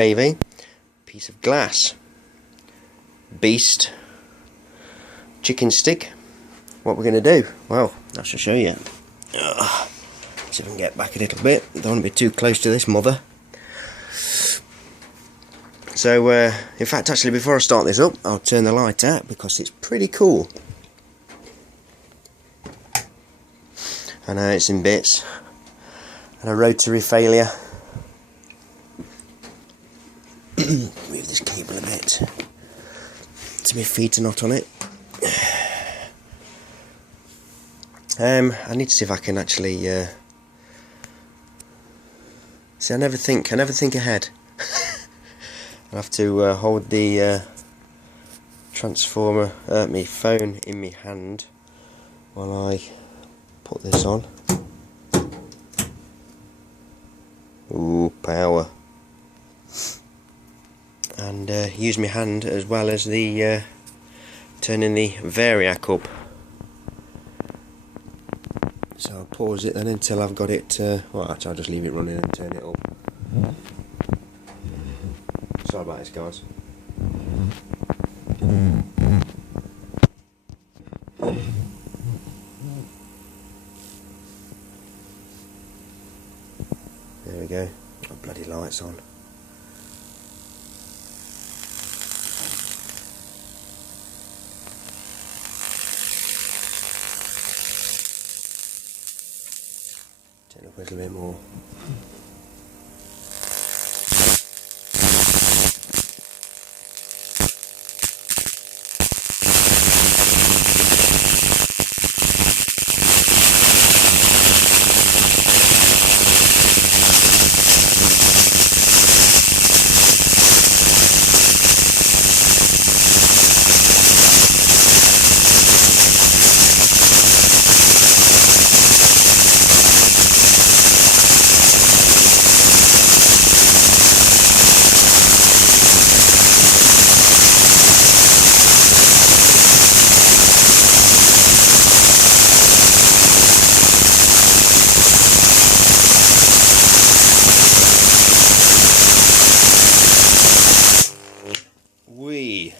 gravy, piece of glass, beast, chicken stick. What we're going to do? Well, I shall show you. See if I can get back a little bit. Don't want to be too close to this mother. So, in fact, actually, before I start this up, I'll turn the light out because it's pretty cool. I know it's in bits, and a rotary failure. Move this cable a bit so my feet are not on it. I need to see if I can actually see. I never think ahead. I have to hold the transformer, my phone in my hand while I put this on. Ooh, power! And use my hand as well as the turning the variac up. So I'll pause it then until I've got it. Well, actually, I'll just leave it running and turn it up. Sorry about this, guys. There we go. Got bloody lights on. Turn up a little bit more.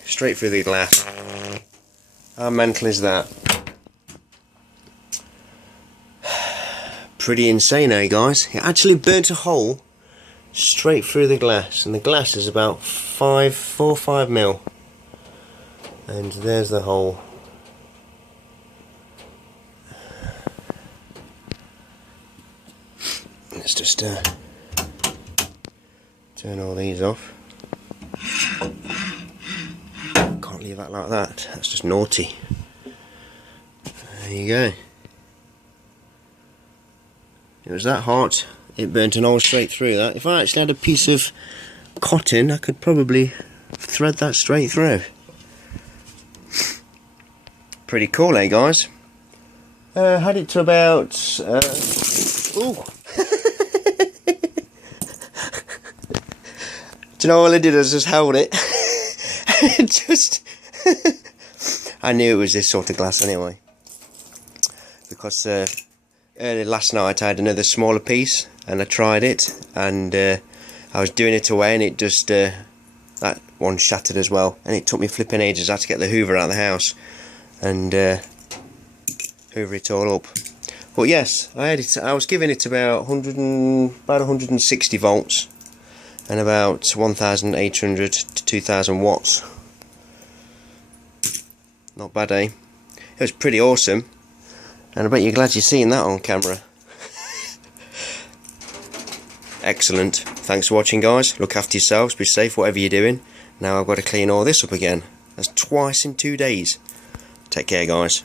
Straight through the glass. How mental is that? Pretty insane, eh, guys? It actually burnt a hole straight through the glass, and the glass is about 4 or 5 mil. And there's the hole. Let's just turn all these off. Leave that like that. That's just naughty. There you go. It was that hot, it burnt an hole straight through that. If I actually had a piece of cotton, I could probably thread that straight through. Pretty cool, eh, guys? Had it to about ooh. Do you know all I did was just hold it? Just I knew it was this sort of glass anyway, because early last night I had another smaller piece and I tried it, and I was doing it away, and it just that one shattered as well, and it took me flipping ages. I had to get the hoover out of the house and hoover it all up. But yes, I was giving it about 160 volts and about 1,800 to 2,000 watts. Not bad, eh? It was pretty awesome, and I bet you're glad you're seeing that on camera. Excellent. Thanks for watching, guys. Look after yourselves, be safe whatever you're doing. Now I've got to clean all this up again. That's twice in 2 days. Take care, guys.